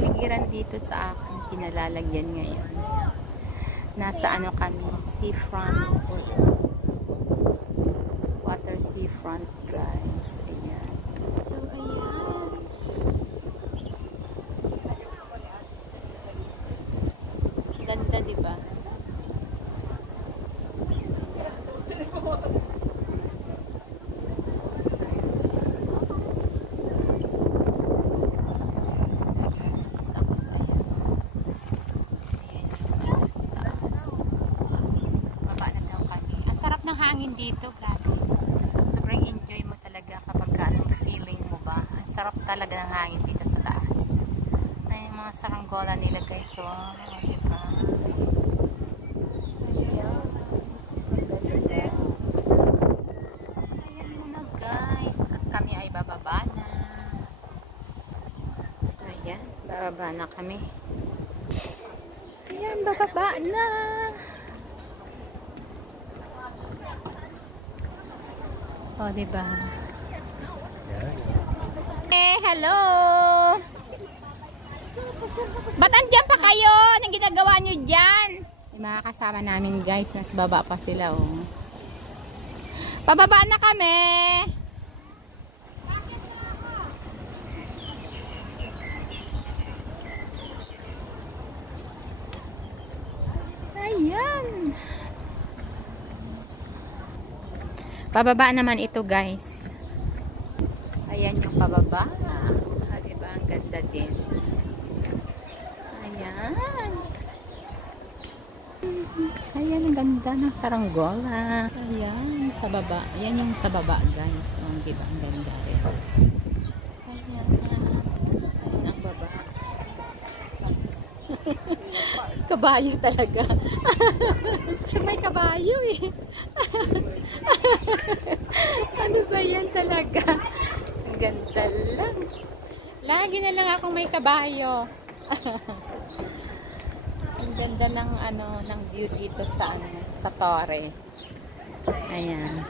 kapaligiran dito sa akin pinalalagyan ngayon. Nasa ano kami, seafront. Water seafront, guys. Ayan. So, ayan. Ganda, diba? Hangin dito, grabe. Sobrang enjoy mo talaga kapag anong feeling mo ba. Ang sarap talaga ng hangin dito sa taas. Ay, mga saranggola nila guys. So, diba? Ayan. Ayan muna guys. At kami ay bababa na. Ayan, bababa na kami. Ayan, bababa na. O, diba? Eh, hello! Ba't andyan pa kayo? Anong ginagawa nyo dyan? Yung mga kasama namin guys, nasa baba pa sila, oh. Pababa na kami! Ayan! Pababa naman ito guys. Ayan yung pababa. Ah, diba? Ang ganda din. Ayan. Ayan ang ganda ng saranggola. Ayan sa baba. Ayan yung sa baba guys. Oh, diba? Ang ganda rin. Ayan. Ayan ang baba. Kabayo talaga. May kabayo eh. Ano ba yan talaga? Ang ganda lang. Lagi na lang akong may kabayo. Ang ganda ng ano ng view dito sa ano, sa Torre. Ayan.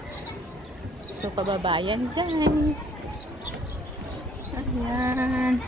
So pababa yan guys. Ayan.